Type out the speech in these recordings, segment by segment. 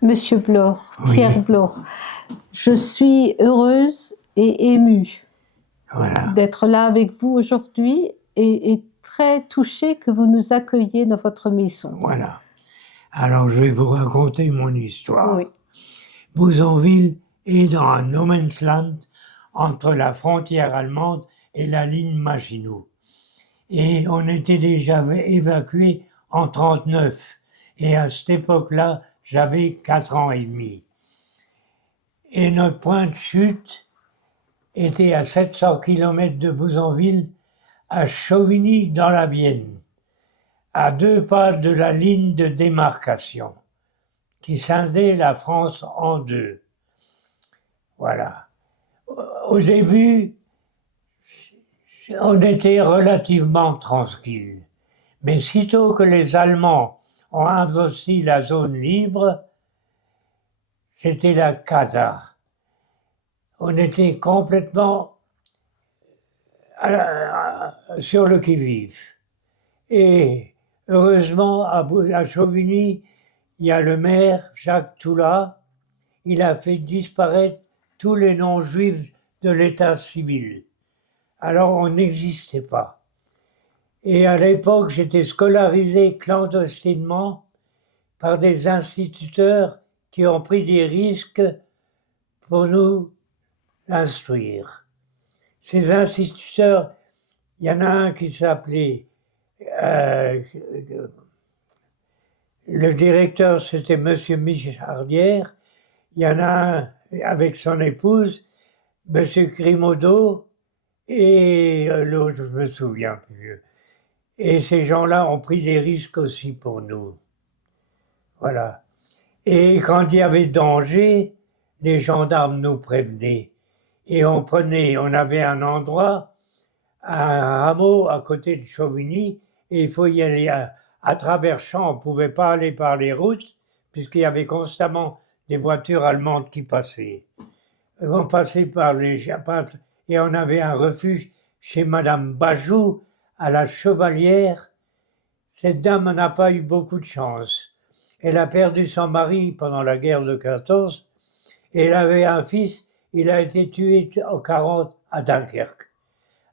Monsieur Blore, Oui. Pierre Blore, je suis heureuse et émue Voilà. d'être là avec vous aujourd'hui et très touchée que vous nous accueilliez dans votre maison. Voilà. Alors, je vais vous raconter mon histoire. Oui. Bouzonville est dans un no man's land entre la frontière allemande et la ligne Maginot. Et on était déjà évacués en 1939. Et à cette époque-là, j'avais 4 ans et demi. Et notre point de chute était à 700 km de Bouzonville, à Chauvigny dans la Vienne, à 2 pas de la ligne de démarcation qui scindait la France en deux. Voilà. Au début, on était relativement tranquille. Mais sitôt que les Allemands ont investi la zone libre, c'était la cata. On était complètement sur le qui-vive. Et heureusement, à Chauvigny, il y a le maire, Jacques Toula, il a fait disparaître tous les non-juifs de l'état civil. Alors on n'existait pas. Et à l'époque, j'étais scolarisé clandestinement par des instituteurs qui ont pris des risques pour nous instruire. Ces instituteurs, il y en a un qui s'appelait, le directeur c'était Monsieur Michardière, il y en a un avec son épouse, Monsieur Grimaudot, et l'autre, je me souviens plus. Et ces gens-là ont pris des risques aussi pour nous. Voilà. Et quand il y avait danger, les gendarmes nous prévenaient. Et on avait un endroit, un hameau à côté de Chauvigny, et il faut y aller à travers champs. On ne pouvait pas aller par les routes, puisqu'il y avait constamment des voitures allemandes qui passaient. On passait par les chapates, et on avait un refuge chez Madame Bajou, à la Chevalière. Cette dame n'a pas eu beaucoup de chance. Elle a perdu son mari pendant la guerre de 14 et elle avait un fils, il a été tué en 40 à Dunkerque.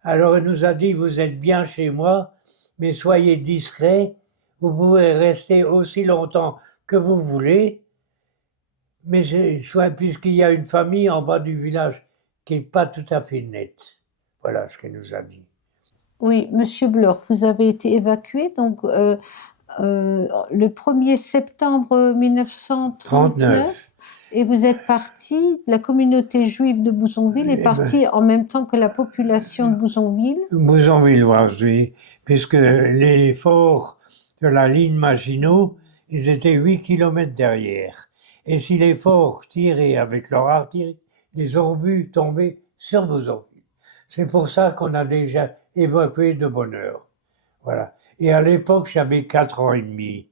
Alors elle nous a dit, vous êtes bien chez moi, mais soyez discrets, vous pouvez rester aussi longtemps que vous voulez, mais puisqu'il y a une famille en bas du village qui n'est pas tout à fait nette. Voilà ce qu'elle nous a dit. Oui, Monsieur Blore, vous avez été évacué donc le 1er septembre 1939 39. et vous êtes parti, la communauté juive de Bouzonville est partie en même temps que la population de Bouzonville. Bouzonvilloise, oui, puisque les forts de la ligne Maginot, ils étaient 8 kilomètres derrière. Et si les forts tiraient avec leur artillerie, les obus tombaient sur Bouzonville. C'est pour ça qu'on a déjà évacué de bonne heure. Voilà. Et à l'époque, j'avais 4 ans et demi.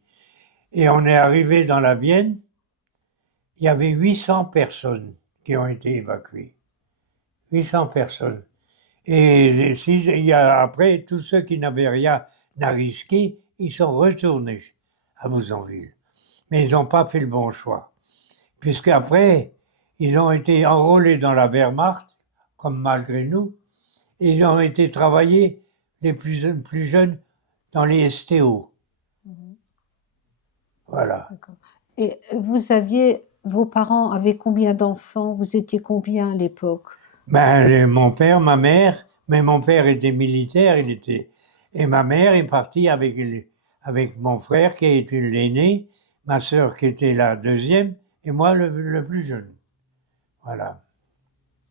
Et on est arrivé dans la Vienne, il y avait 800 personnes qui ont été évacuées. 800 personnes. Et après, tous ceux qui n'avaient rien à risquer, ils sont retournés à Bouzonville. Mais ils n'ont pas fait le bon choix. Puisqu'après, ils ont été enrôlés dans la Wehrmacht, comme malgré nous, et ils ont été travailler les plus jeunes dans les STO. Voilà. D'accord. Et vos parents avaient combien d'enfants? Vous étiez combien à l'époque? Ben, mon père, ma mère, mais mon père était militaire, et ma mère est partie avec mon frère qui était l'aîné, ma sœur qui était la deuxième, et moi le plus jeune. Voilà.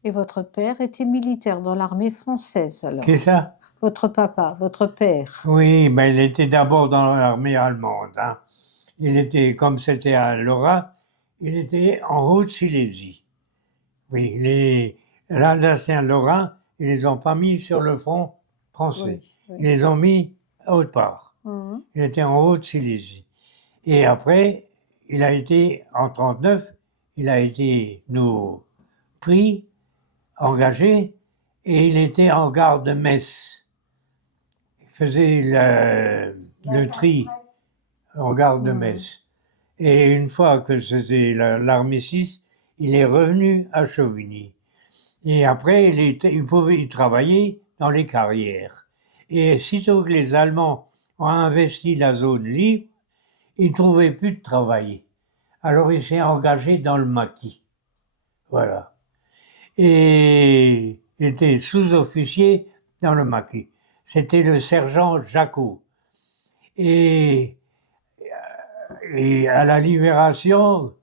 Et votre père était militaire dans l'armée française alors? C'est ça? Votre papa, votre père? Oui, ben il était d'abord dans l'armée allemande. Hein. Il était, comme c'était à Lorrain, il était en Haute-Silésie. Oui, l'Alsacien Lorrain, ils les ont pas mis sur le front français. Oui, oui. Ils les ont mis autre part. Il était en Haute-Silésie. Et après, il a été, en 1939, il a été nous pris, engagé, et il était en gare de Metz. Il faisait le tri en gare de Metz. Et une fois que c'était l'armistice, il est revenu à Chauvigny. Et après, il pouvait y travailler dans les carrières. Et sitôt que les Allemands ont investi la zone libre, il ne trouvait plus de travail. Alors il s'est engagé dans le maquis. Voilà. Et il était sous-officier dans le maquis. C'était le sergent Jacot. Et, et à la libération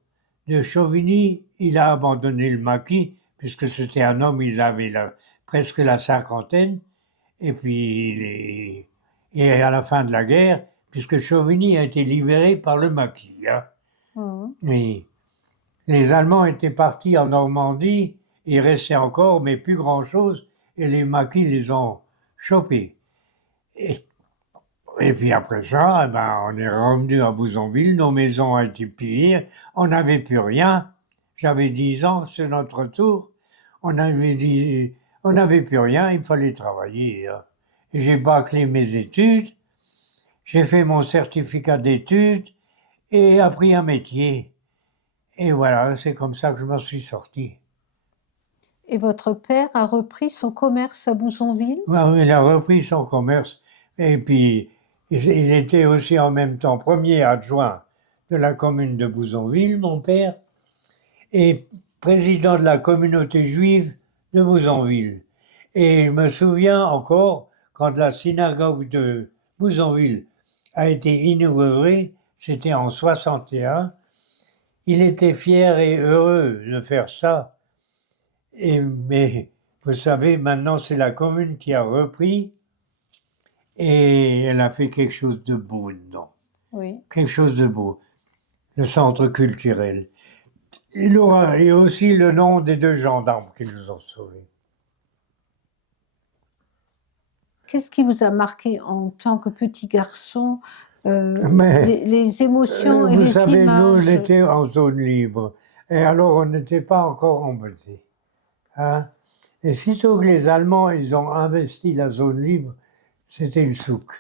de Chauvigny, il a abandonné le maquis, puisque c'était un homme, il avait presque la cinquantaine. Et puis, et à la fin de la guerre, puisque Chauvigny a été libéré par le maquis. Hein. Mais les Allemands étaient partis en Normandie, il restait encore, mais plus grand-chose, et les maquis les ont chopés. Et, et puis après ça, eh ben, on est revenu à Bouzonville, nos maisons ont été pillées, on n'avait plus rien. J'avais 10 ans, c'est notre tour. On n'avait plus rien, il fallait travailler. Hein. Et j'ai bâclé mes études, j'ai fait mon certificat d'études et appris un métier. Et voilà, c'est comme ça que je m'en suis sorti. Et votre père a repris son commerce à Bouzonville? Ouais, il a repris son commerce et puis il était aussi en même temps premier adjoint de la commune de Bouzonville, mon père, et président de la communauté juive de Bouzonville. Et je me souviens encore, quand la synagogue de Bouzonville a été inaugurée, c'était en 61, il était fier et heureux de faire ça. Mais vous savez, maintenant c'est la commune qui a repris et elle a fait quelque chose de beau dedans. Oui. Quelque chose de beau. Le centre culturel. Il aura et aussi le nom des 2 gendarmes qui nous ont sauvés. Qu'est-ce qui vous a marqué en tant que petit garçon, Mais les émotions et vous les savez, nous, on images? était en zone libre. Et alors, on n'était pas encore embêtés. Hein? Et sitôt que les Allemands, ils ont investi la zone libre, c'était le souk.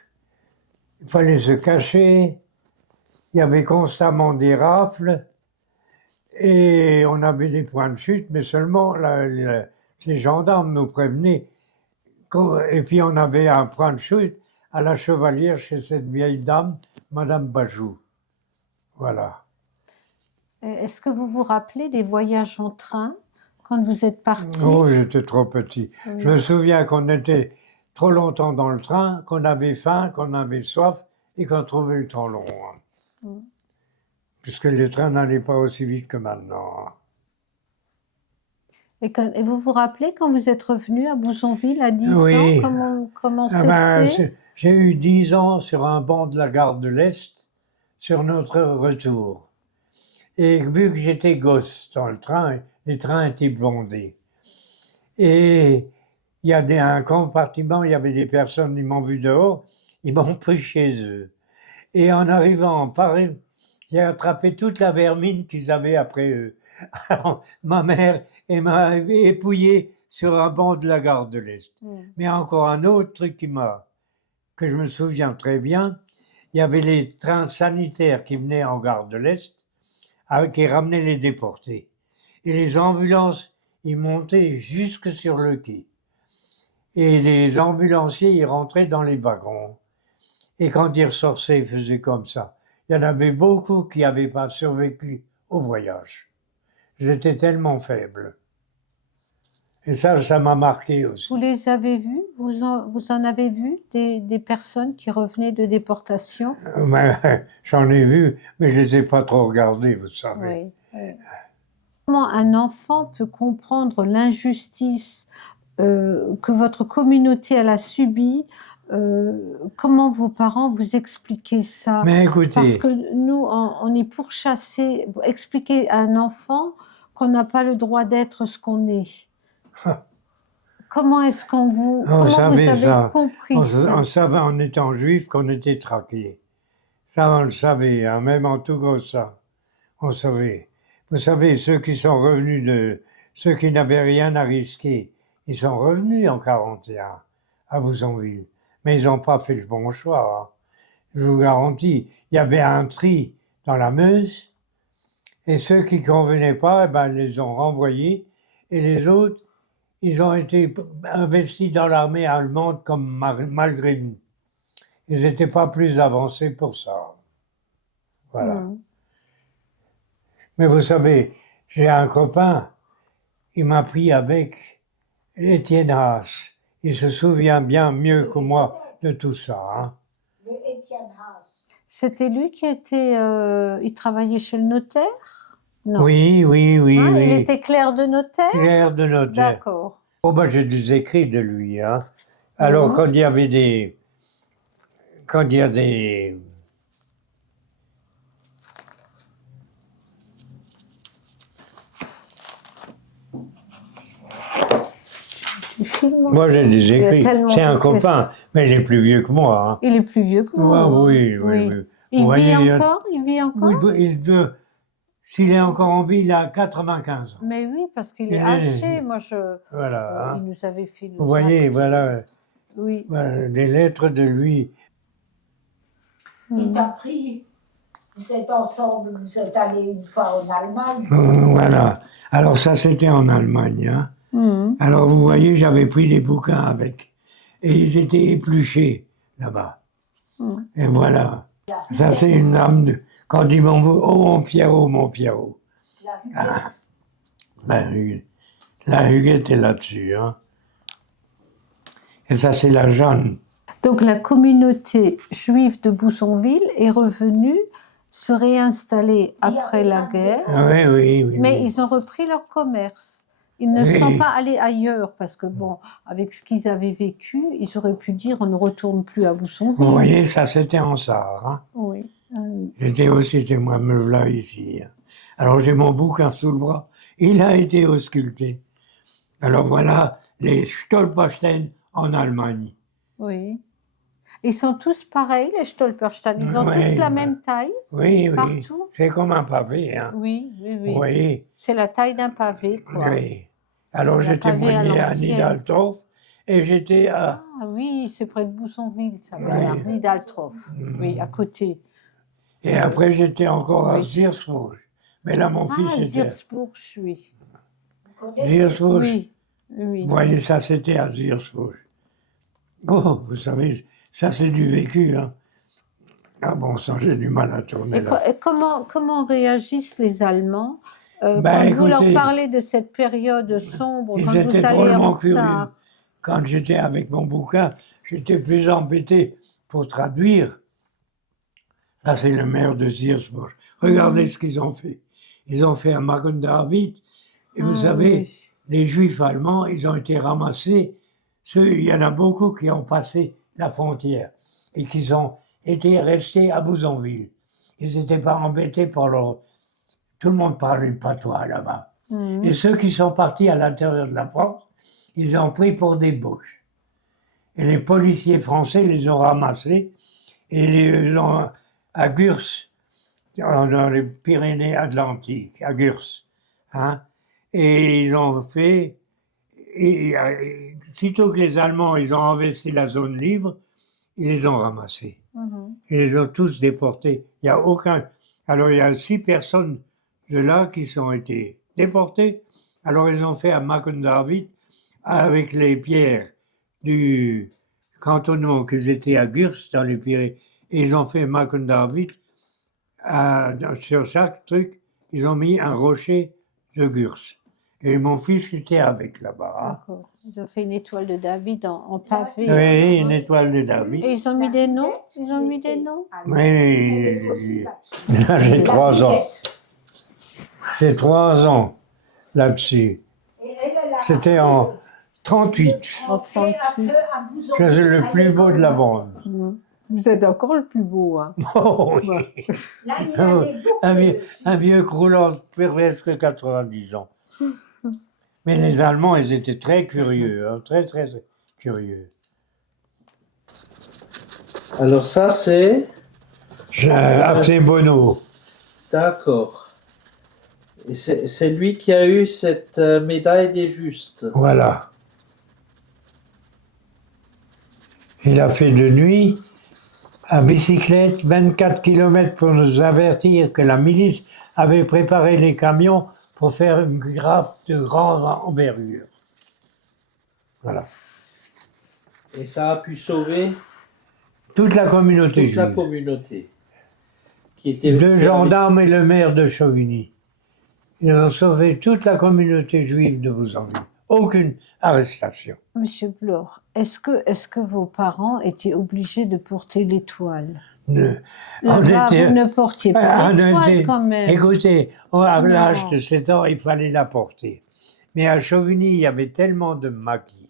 Il fallait se cacher, il y avait constamment des rafles, et on avait des points de chute, mais seulement les gendarmes nous prévenaient. Et puis on avait un point de chute à la Chevalière chez cette vieille dame, Madame Bajou. Voilà. Est-ce que vous vous rappelez des voyages en train quand vous êtes parti? Oh, j'étais trop petit. Oui. Je me souviens qu'on était trop longtemps dans le train, qu'on avait faim, qu'on avait soif et qu'on trouvait le temps long. Mm. Puisque les trains n'allaient pas aussi vite que maintenant. Et vous vous rappelez quand vous êtes revenu à Bouzonville à 10 ans, Oui. comment Ah ben, c'était? j'ai eu 10 ans sur un banc de la gare de l'Est sur notre retour. Et vu que j'étais gosse dans le train, les trains étaient bondés. Et il y a un compartiment, il y avait des personnes, ils m'ont vu dehors, ils m'ont pris chez eux. Et en arrivant en Paris, j'ai attrapé toute la vermine qu'ils avaient après eux. Alors, ma mère m'a épouillé sur un banc de la gare de l'Est. Mais encore un autre truc que je me souviens très bien, il y avait les trains sanitaires qui venaient en gare de l'Est, qui ramenaient les déportés. Et les ambulances, ils montaient jusque sur le quai. Et les ambulanciers, ils rentraient dans les wagons. Et quand ils ressortaient, ils faisaient comme ça. Il y en avait beaucoup qui n'avaient pas survécu au voyage. J'étais tellement faible. Et ça m'a marqué aussi. Vous les avez vus? Vous en avez vu des personnes qui revenaient de déportation? J'en ai vu, mais je ne les ai pas trop regardés, vous savez. Oui, oui. Comment un enfant peut comprendre l'injustice que votre communauté elle a subie? Comment vos parents vous expliquaient ça? Mais Parce écoutez, que nous, on est pourchassés. Expliquer à un enfant qu'on n'a pas le droit d'être ce qu'on est. Comment est-ce on comment vous savait avez ça. compris ça? On savait en étant juif qu'on était traqués. Ça, on le savait, hein, même en tout gros ça. On savait. Vous savez, ceux qui n'avaient rien à risquer, ils sont revenus en 41 à Bouzonville. Mais ils n'ont pas fait le bon choix. Hein. Je vous garantis, il y avait un tri dans la Meuse, Et ceux qui ne convenaient pas, eh ben, ils les ont renvoyés. Et les autres, ils ont été investis dans l'armée allemande comme malgré nous. Ils n'étaient pas plus avancés pour ça. Voilà. Mais vous savez, j'ai un copain, il m'a pris avec Étienne Haas. Il se souvient bien mieux que moi de tout ça. Hein. Le Étienne Haas. C'était lui qui était... il travaillait chez le notaire? Non. Oui, oui, oui, Hein, oui. il était clerc de notaire? Clerc de notaire. D'accord. Oh ben j'ai des écrits de lui. Hein. Alors quand il y avait des... Quand il y a des... Moi j'ai des écrits. C'est un copain, mais il est plus vieux que moi. Hein. Il est plus vieux que moi. Ah, oui, oui, oui. Il Vous vit voyez, encore? Il vit encore? Oui, s'il est encore en vie, il a 95 ans. Mais oui, parce qu'il est Il est- âgé. Moi, Voilà. il Hein. nous avait fait... Vous voyez, voilà, Oui. voilà, des lettres de lui. Il t'a pris, vous êtes ensemble, vous êtes allés une fois en Allemagne. Voilà. Alors ça, c'était en Allemagne. Hein. Alors vous voyez, j'avais pris des bouquins avec. Et ils étaient épluchés là-bas. Et voilà. Ça, c'est une âme de... Quand dit oh mon Pierrot, mon Pierrot. La Huguette. La Huguette est là-dessus. Hein. Et ça, c'est la Jeanne. Donc la communauté juive de Boussonville est revenue se réinstaller après la guerre, Oui, oui, oui. mais oui. ils ont repris leur commerce. Ils ne Oui. sont pas allés ailleurs parce que, bon, avec ce qu'ils avaient vécu, ils auraient pu dire on ne retourne plus à Boussonville. Vous voyez, ça, c'était en Sarre. Hein. Oui. Ah oui. J'étais aussi témoin, me voilà ici. Hein. Alors j'ai mon bouquin sous le bras. Il a été ausculté. Alors voilà les Stolperstein en Allemagne. Oui. Ils sont tous pareils, les Stolperstein. Ils ont Ouais, tous la ouais. même taille. Oui, oui. Partout. C'est comme un pavé. Hein. Oui, oui, Vous oui. voyez. C'est la taille d'un pavé, quoi. Oui. Alors La j'ai pavé à témoigné à l'ancienne. Nidaltorf et j'étais à... Ah oui, c'est près de Boussonville, ça Oui. va, Nidaltroff. Oui, à côté. Et après j'étais encore à Oui. Ziersburg. Mais là mon fils Ah, était... Ziersburg, oui. Vous connaissez? Ziersburg. Oui, oui. Vous voyez, ça c'était à Ziersburg. Oh, vous savez, ça c'est du vécu. Hein. Ah bon sang, j'ai du mal à tourner Et, là. et comment réagissent les Allemands Ben, quand vous leur écoutez, parlez de cette période sombre, quand Ils vous étaient allez drôlement en curieux. Sarre? Quand j'étais avec mon bouquin, j'étais plus embêté pour traduire. Ça, c'est le maire de Ziersburg. Regardez ce qu'ils ont fait. Ils ont fait un Magen David. Et vous Ah, savez, oui. les Juifs allemands, ils ont été ramassés. Il y en a beaucoup qui ont passé la frontière et qui ont été restés à Bouzonville. Ils n'étaient pas embêtés par leur... Tout le monde parlait le patois là-bas. Et ceux qui sont partis à l'intérieur de la France, ils ont pris pour des bouches. Et les policiers français les ont ramassés et les ont à Gurs, dans les Pyrénées-Atlantiques, à Gurs. Hein, et ils ont fait... Et, sitôt que les Allemands ils ont investi la zone libre, ils les ont ramassés. Ils les ont tous déportés. Il n'y a aucun... Alors il y a 6 personnes de là qui ont été déportées. Alors ils ont fait un Magen David avec les pierres du cantonnement qu'ils étaient à Gurs dans les Pyrénées. Et ils ont fait un Magen David sur chaque truc, ils ont mis un rocher de Gurs. Et mon fils était avec là-bas. Hein. D'accord. Ils ont fait une étoile de David en pavé. Oui, une étoile de David. Et ils ont mis des noms? Ils ont mis des noms? Oui, là, j'ai 3 ans. J'ai 3 ans là-dessus. C'était en 38. En 38. C'est le plus beau de la bande. Vous êtes encore le plus beau, hein? Oh, oui. Un vieux croulant de presque 90 ans. Mais les Allemands, ils étaient très curieux, hein, très, très curieux. Alors ça, c'est... Assez Bono. D'accord. Et c'est lui qui a eu cette médaille des justes. Voilà. Il a fait de nuit à bicyclette, 24 km pour nous avertir que la milice avait préparé les camions pour faire une graffe de grande envergure. Voilà. Et ça a pu sauver Toute la communauté toute la juive. communauté. Qui était Deux gendarmes et le maire de Chauvigny. Ils ont sauvé toute la communauté juive de Vauzanville. Aucune arrestation. Monsieur Blore, est-ce que vos parents étaient obligés de porter l'étoile? Ne- Là-bas, était- vous ne portiez pas on l'étoile était- quand même. Écoutez, à Non. l'âge de 7 ans, il fallait la porter. Mais à Chauvigny, il y avait tellement de maquis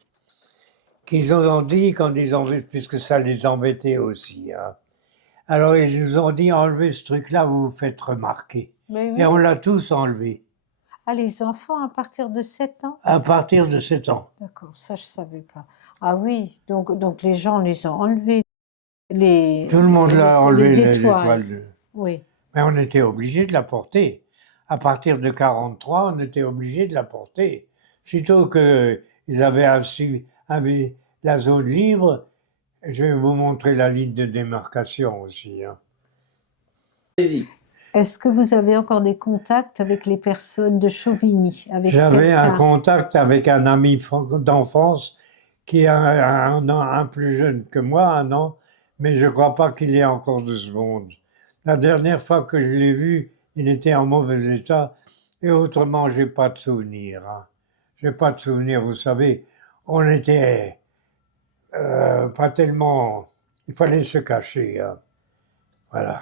qu'ils ont dit, quand ils ont vu, puisque ça les embêtait aussi, hein. Alors ils nous ont dit, enlevez ce truc-là, vous vous faites remarquer. Mais Et on oui. l'a tous enlevé, Ah, les enfants à partir de 7 ans? à partir de 7 ans. D'accord, ça je ne savais pas. Ah oui, donc les gens les ont enlevés. Les, Tout le monde l'a enlevé, les étoiles. l'étoile. de- Oui. Mais on était obligé de la porter. À partir de 43, on était obligé de la porter. Sitôt qu'ils avaient la zone libre, je vais vous montrer la ligne de démarcation aussi, hein. Allez-y. Est-ce que vous avez encore des contacts avec les personnes de Chauvigny, avec J'avais un quelqu'un? contact avec un ami d'enfance qui est un an un plus jeune que moi, 1 an, mais je ne crois pas qu'il est encore de ce monde. La dernière fois que je l'ai vu, il était en mauvais état, et autrement, je n'ai pas de souvenir, hein. Je n'ai pas de souvenir, vous savez, on était pas tellement... Il fallait se cacher, hein. Voilà.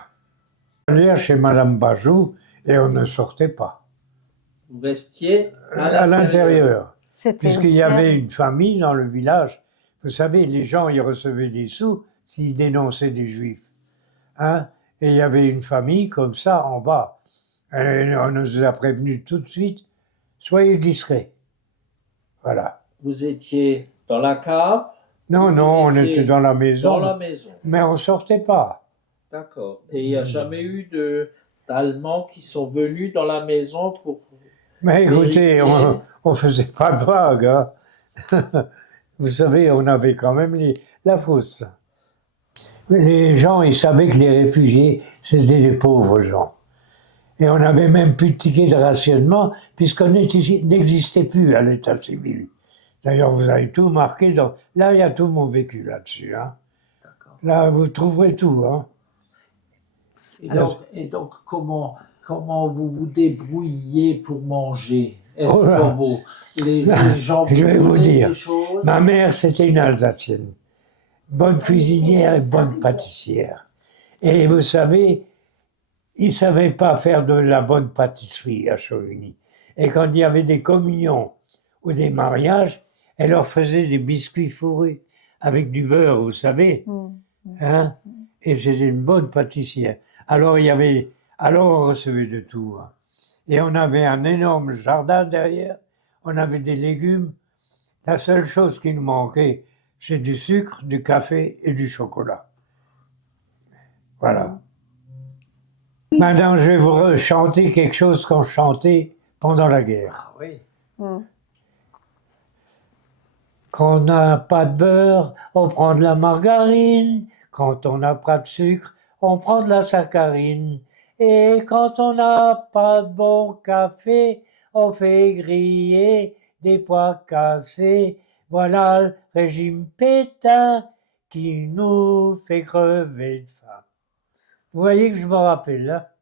Aller chez Madame Bajou, et on ne sortait pas. Vous restiez À l'intérieur. C'était Puisqu'il y une avait ferme. une famille dans le village. Vous savez, les gens, ils recevaient des sous s'ils dénonçaient des juifs, hein. Et il y avait une famille comme ça en bas. Et on nous a prévenus tout de suite, soyez discrets. Voilà. Vous étiez dans la cave, Non, Vous non, on étiez était dans la maison, dans la maison. mais on sortait pas. D'accord. Et il n'y a jamais eu d'Allemands qui sont venus dans la maison pour... Mais écoutez, Vérifier. on faisait pas de vagues, hein. Vous savez, on avait quand même la frousse. Les gens, ils savaient que les réfugiés, c'était des pauvres gens. Et on n'avait même plus de tickets de rationnement, puisqu'on n'existait plus à l'état civil. D'ailleurs, vous avez tout marqué dans... Là, il y a tout mon vécu là-dessus, hein. D'accord. Là, vous trouverez tout, hein. Et donc comment vous vous débrouilliez pour manger? Est-ce Oh là. que les gens Je vais vous prenaient dire. des choses? Ma mère, c'était une Alsacienne. Bonne cuisinière et bonne pâtissière. Et vous savez, ils ne savaient pas faire de la bonne pâtisserie à Chauvigny. Et quand il y avait des communions ou des mariages, elle leur faisait des biscuits fourrés avec du beurre, vous savez, hein? Et c'était une bonne pâtissière. Alors on recevait de tout, hein. Et on avait un énorme jardin derrière, on avait des légumes. La seule chose qui nous manquait, c'est du sucre, du café et du chocolat. Voilà. Maintenant, je vais vous chanter quelque chose qu'on chantait pendant la guerre. Ah oui. Quand on n'a pas de beurre, on prend de la margarine. Quand on n'a pas de sucre, on prend de la saccharine. Et quand on n'a pas de bon café, on fait griller des pois cassés. Voilà le régime Pétain qui nous fait crever de faim. Vous voyez que je me rappelle, là?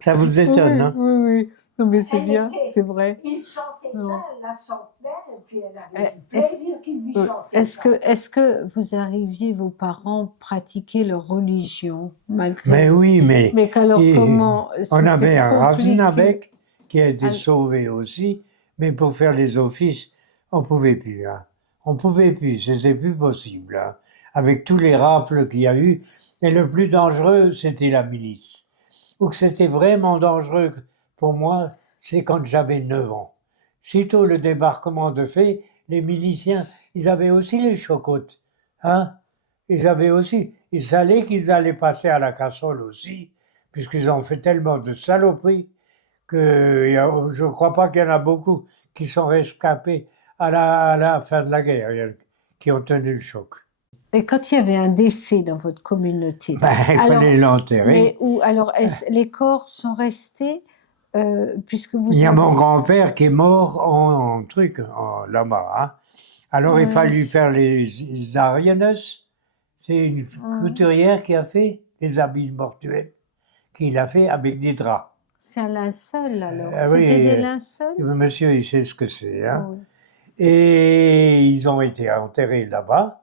Ça vous étonne, hein? Oui, oui. Non, mais c'est Elle bien, était- c'est vrai. Il chantait Non. ça, la centenaire, et puis elle avait du Est-ce- plaisir qu'il lui Ouais. chantait Est-ce que vous arriviez, vos parents, pratiquer leur religion malgré Mais oui, mais qu'alors et comment on c'était avait un compliqué. Rasenabek qui a été Ah. sauvé aussi, mais pour faire les offices, on pouvait plus, hein. On pouvait plus, c'était plus possible, hein. Avec tous les rafles qu'il y a eu. Et le plus dangereux, c'était la milice. Ou que c'était vraiment dangereux pour moi, c'est quand j'avais 9 ans. Sitôt le débarquement de fait, les miliciens, ils avaient aussi les chocottes, hein. Ils avaient aussi, ils savaient qu'ils allaient passer à la cassole aussi, puisqu'ils ont fait tellement de saloperies que je ne crois pas qu'il y en a beaucoup qui sont rescapés à la fin de la guerre, qui ont tenu le choc. Et quand il y avait un décès dans votre communauté, Ben, il alors, fallait l'enterrer. mais où, alors, les corps sont restés, puisque vous Il y a avez... mon grand-père qui est mort là-bas. Hein. Alors il Ouais. fallut faire les Arianes. C'est une couturière qui a fait les habits mortuaires, qu'il a fait avec des draps. C'est un linceul, alors. Oui, C'était des linceuls? monsieur, il sait ce que c'est. Hein. Oui. Et ils ont été enterrés là-bas.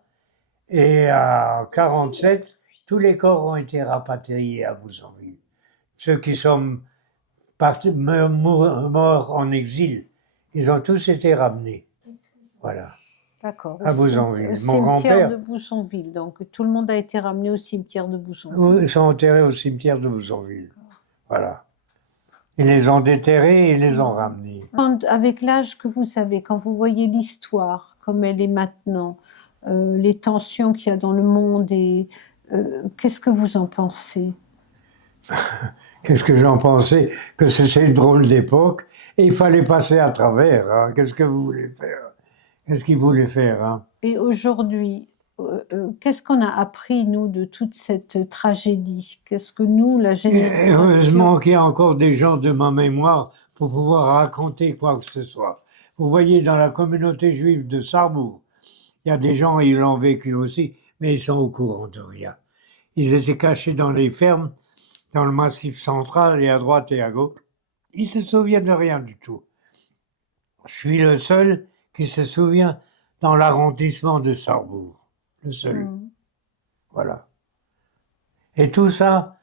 Et en 1947, tous les corps ont été rapatriés à Bouzonville. Ceux qui sont morts en exil, ils ont tous été ramenés. Voilà. D'accord. À Bouzonville. Au Mon cimetière grand-père. de Bouzonville. Donc, tout le monde a été ramené au cimetière de Bouzonville. Ils sont enterrés au cimetière de Bouzonville. Voilà. Ils les ont déterrés et ils les ont ramenés. Avec l'âge que vous savez, quand vous voyez l'histoire comme elle est maintenant, les tensions qu'il y a dans le monde, et qu'est-ce que vous en pensez? Qu'est-ce que j'en pensais? Que c'était une drôle d'époque et il fallait passer à travers. Hein. Qu'est-ce que vous voulez faire? Qu'est-ce qu'ils voulaient faire? Hein? Et aujourd'hui, qu'est-ce qu'on a appris, nous, de toute cette tragédie? Qu'est-ce que nous, la Et génération... heureusement qu'il y a encore des gens de ma mémoire pour pouvoir raconter quoi que ce soit. Vous voyez, dans la communauté juive de Sarrebourg, il y a des gens, ils l'ont vécu aussi, mais ils sont au courant de rien. Ils étaient cachés dans les fermes, dans le massif central et à droite et à gauche. Ils se souviennent de rien du tout. Je suis le seul qui se souvient dans l'arrondissement de Sarrebourg. Le seul. Voilà. Et tout ça,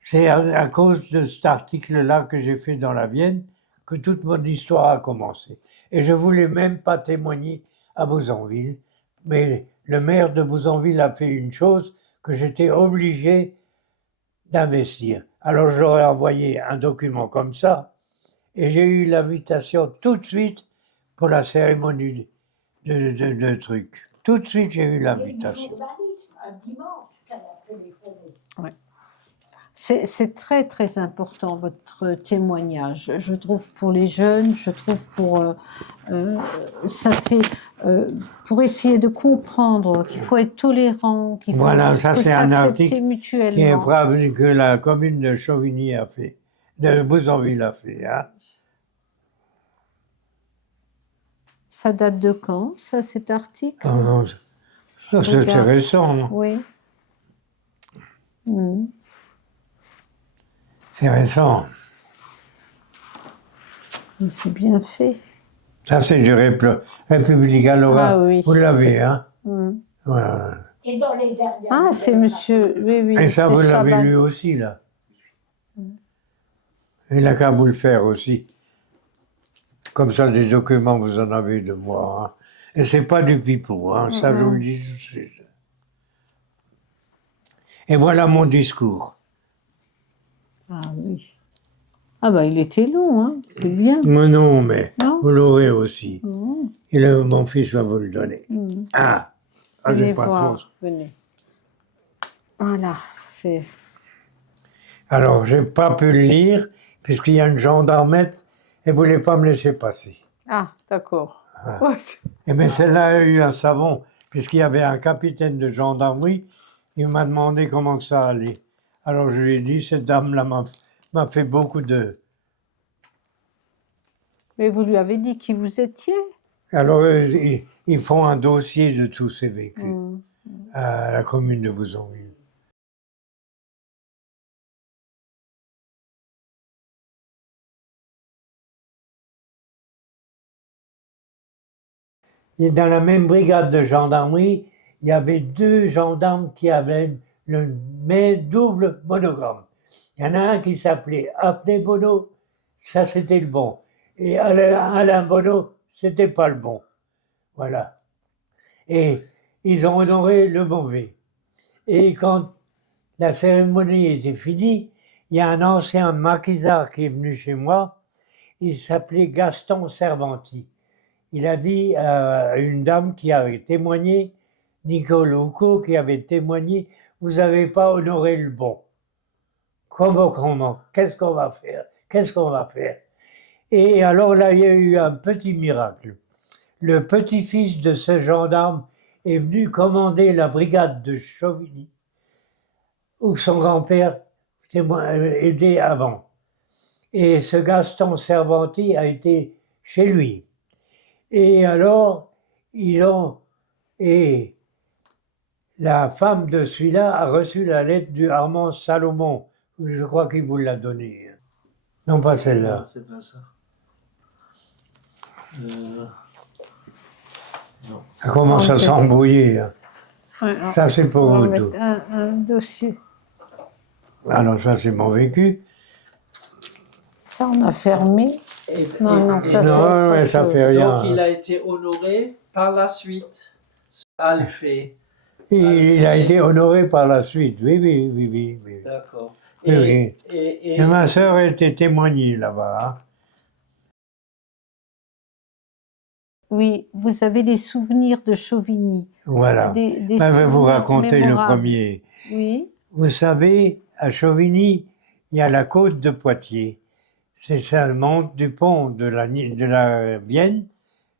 c'est à cause de cet article-là que j'ai fait dans la Vienne que toute mon histoire a commencé. Et je voulais même pas témoigner à Bouzonville, mais le maire de Bouzonville a fait une chose que j'étais obligé d'investir. Alors j'aurais envoyé un document comme ça, et j'ai eu l'invitation tout de suite pour la cérémonie de truc. Tout de suite, j'ai eu Il y a une l'invitation. journaliste un dimanche qu'elle a téléphoné. C'est très, très important, votre témoignage. Je trouve pour les jeunes, je trouve pour... ça fait... pour essayer de comprendre qu'il faut être tolérant, qu'il faut, Voilà, ça faut c'est un s'accepter article mutuellement. qui est brave que la commune de Chauvigny a fait, de Bouzonville a fait. Hein. Ça date de quand, ça, cet article? Oh non, ça c'est Regarde. récent. Non? Oui. Mhm. C'est récent. Mais c'est bien fait. Ça c'est du République Laura. Ah oui. Vous l'avez, hein? Mhm. Voilà. Et dans les dernières Ah, c'est monsieur... Oui, oui. Et ça, c'est vous l'avez Chaban. lu aussi, là. Il n'a qu'à vous le faire aussi. Comme ça, des documents, vous en avez de moi. Hein. Et c'est pas du pipeau, hein. Ça, je vous le dis tout de suite. Et voilà mon discours. Ah oui. Ah bah il était long, hein. C'est bien. Mais non, mais Non. vous l'aurez aussi. Mhm. Et mon fils va vous le donner. Mhm. Ah, j'ai Venez pas de voir, faute. venez. Voilà, c'est... Alors, j'ai pas pu le lire, puisqu'il y a une gendarmette, et ne voulait pas me laisser passer. Ah, d'accord. Ah. Ouais. Et bien celle-là a eu un savon, puisqu'il y avait un capitaine de gendarmerie, il m'a demandé comment ça allait. Alors je lui ai dit, cette dame-là m'a fait beaucoup de... Mais vous lui avez dit qui vous étiez? Alors ils font un dossier de tous ces vécus Mhm. à la commune de Bouzonville. Et dans la même brigade de gendarmerie, il y avait deux gendarmes qui avaient le même double monogramme. Il y en a un qui s'appelait Afné Bono, ça c'était le bon. Et Alain Bono, c'était pas le bon. Voilà. Et ils ont honoré le mauvais. Et quand la cérémonie était finie, il y a un ancien maquisard qui est venu chez moi, il s'appelait Gaston Servanti. Il a dit à une dame qui avait témoigné, Nicole Houcault, qui avait témoigné, vous n'avez pas honoré le bon. Comment? Qu'est-ce qu'on va faire? Qu'est-ce qu'on va faire? Et alors là, il y a eu un petit miracle. Le petit-fils de ce gendarme, est venu commander la brigade de Chauvigny, où son grand-père aidé avant. Et ce Gaston Cervanti a été chez lui. Et alors, et la femme de celui-là a reçu la lettre du Armand Salomon. Je crois qu'il vous l'a donnée. Non, pas celle-là. Non, c'est pas ça. Non. Ça commence à Ok. s'embrouiller. Hein. Ouais, Ça, c'est pour on va vous mettre tout. un dossier. Alors, ça, c'est mon vécu. Ça, on a fermé. Non, ça, c'est Non, autre ouais, ça chose. fait rien. Donc il a été honoré par la suite, ce Alphée. Et il a été honoré par la suite. Oui, oui, oui, oui. oui. D'accord. Oui, oui. Et Et ma sœur était témoignée là-bas. Hein. Oui, vous avez des souvenirs de Chauvigny. Voilà. Des Je vais vous souvenirs raconter le mémorables. premier. Oui, Vous savez, à Chauvigny, il y a la côte de Poitiers. C'est ça monte du pont de la Vienne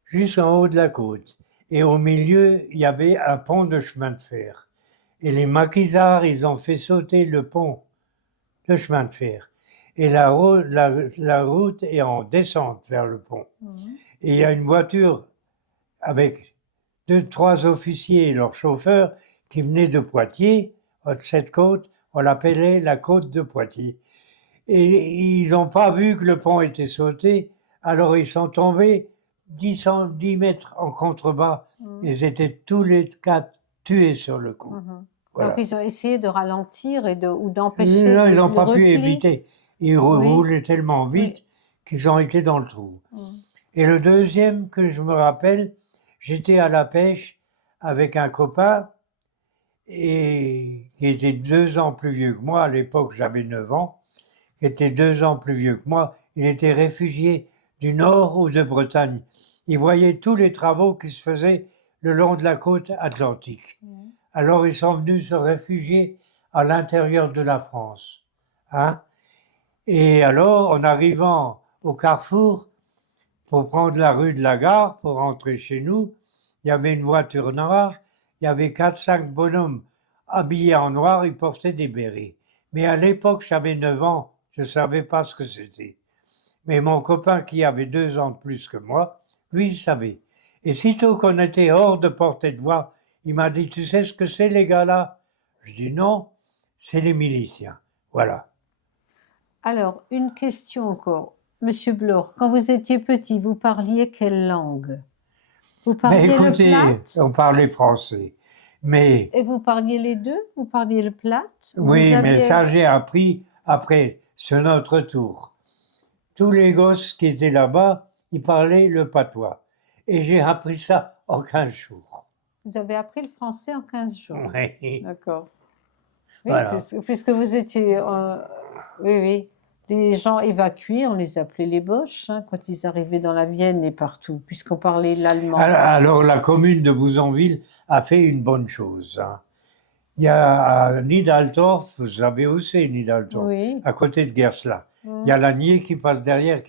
jusqu'en haut de la côte. Et au milieu, il y avait un pont de chemin de fer. Et les maquisards, ils ont fait sauter le pont de chemin de fer. Et la route est en descente vers le pont. Et il y a une voiture avec 2, 3 officiers et leur chauffeur qui venaient de Poitiers. Cette côte, on l'appelait la côte de Poitiers. Et ils n'ont pas vu que le pont était sauté, alors ils sont tombés 10 mètres en contrebas. Ils étaient tous les 4 tués sur le coup. Voilà. Donc ils ont essayé de ralentir ou d'empêcher Non, ils le n'ont pas pu repli. éviter. Ils Oui. roulaient tellement vite qu'ils ont été dans le trou. Et le deuxième que je me rappelle, j'étais à la pêche avec un copain et qui était 2 ans plus vieux que moi. À l'époque, j'avais 9 ans. Qui était 2 ans plus vieux que moi. Il était réfugié du Nord ou de Bretagne. Il voyait tous les travaux qui se faisaient le long de la côte atlantique. Alors ils sont venus se réfugier à l'intérieur de la France. Hein? Et alors, en arrivant au carrefour, pour prendre la rue de la Gare, pour rentrer chez nous, il y avait une voiture noire, il y avait 4, 5 bonhommes habillés en noir, ils portaient des bérets. Mais à l'époque, j'avais 9 ans, je ne savais pas ce que c'était. Mais mon copain, qui avait 2 ans de plus que moi, lui, il savait. Et sitôt qu'on était hors de portée de voix, il m'a dit, tu sais ce que c'est, les gars-là? Je dis, non, c'est les miliciens. Voilà. Alors, une question encore. Monsieur Blore, quand vous étiez petit, vous parliez quelle langue? Vous Mais parliez le écoutez, plate on parlait français. Mais et vous parliez les deux? Vous parliez le plate? oui, Vous mais aviez- ça, j'ai appris après, sur notre tour. Tous les gosses qui étaient là-bas, ils parlaient le patois. Et j'ai appris ça en 15 jours. Vous avez appris le français en 15 jours. Oui. D'accord. Oui, Voilà. puisque vous étiez... oui, oui. Les gens évacués, on les appelait les Boches, hein, quand ils arrivaient dans la Vienne et partout, puisqu'on parlait l'allemand. Alors, la commune de Bouzonville a fait une bonne chose. Hein. Il y a à Nidaltorf, vous savez où c'est Nidaltorf? Oui. À côté de Gersla. Il y a la Nier qui passe derrière.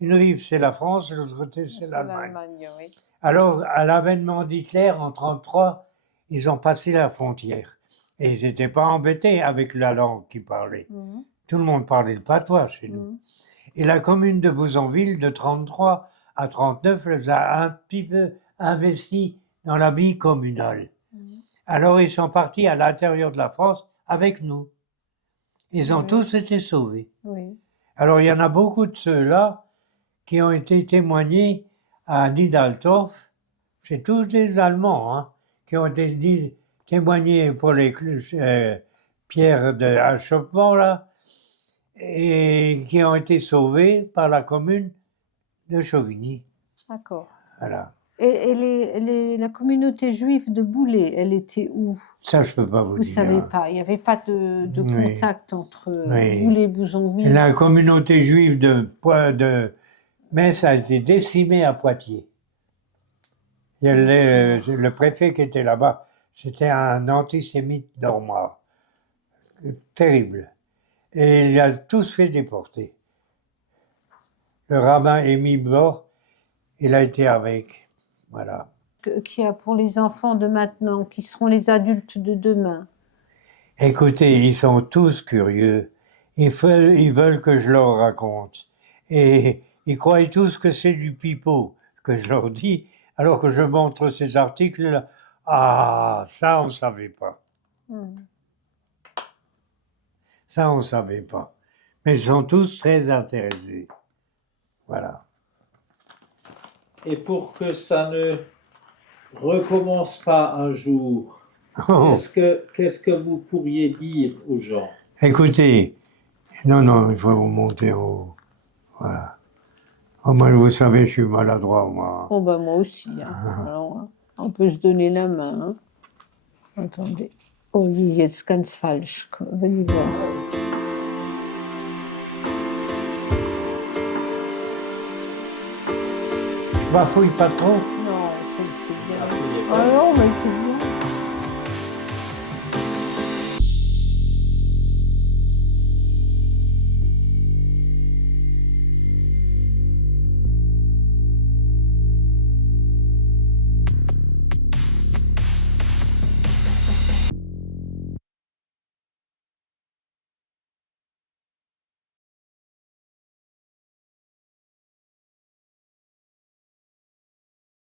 Une rive, c'est la France, l'autre côté, c'est l'Allemagne. Oui. Alors, à l'avènement d'Hitler en 1933, ils ont passé la frontière. Et ils n'étaient pas embêtés avec la langue qu'ils parlaient. Tout le monde parlait le patois chez nous. Et la commune de Bouzonville, de 1933 à 1939, les a un petit peu investis dans la vie communale. Alors, ils sont partis à l'intérieur de la France avec nous. Ils ont tous été sauvés. Oui. Alors, il y en a beaucoup de ceux-là qui ont été témoignés à Nidaltorf. C'est tous des Allemands hein, qui ont été témoignés pour les pierres d'achoppement, là, et qui ont été sauvés par la commune de Chauvigny. D'accord. Voilà. Et la communauté juive de Boulay, elle était où? Ça, je ne peux pas vous Vous ne dire. savez pas, il n'y avait pas de Oui. contact entre Oui. Boulay et Et Bouzonville. la communauté juive de Metz a été décimée à Poitiers. Il y a le préfet qui était là-bas, c'était un antisémite normand. Terrible. Et il a tous fait déporter. Le rabbin Émile Bord, il a été avec. Voilà. qu'il y a pour les enfants de maintenant, qui seront les adultes de demain? Écoutez, ils sont tous curieux. Ils veulent que je leur raconte. Et ils croient tous que c'est du pipeau que je leur dis, alors que je montre ces articles. Ah, ça, on ne savait pas. Ça, on ne savait pas. Mais ils sont tous très intéressés. Voilà. Et pour que ça ne recommence pas un jour, Oh, qu'est-ce que vous pourriez dire aux gens? écoutez, non, il faut vous monter en haut. Voilà. Oh, moi, vous savez, je suis maladroit, moi. Oh, ben moi aussi. Hein. Alors, on peut se donner la main. Hein. Attendez. Oh, jetzt ganz falsch. Venez voir. Je bafouille pas trop. Non, c'est bien. Appuyez Ah pas. non, mais c'est bien.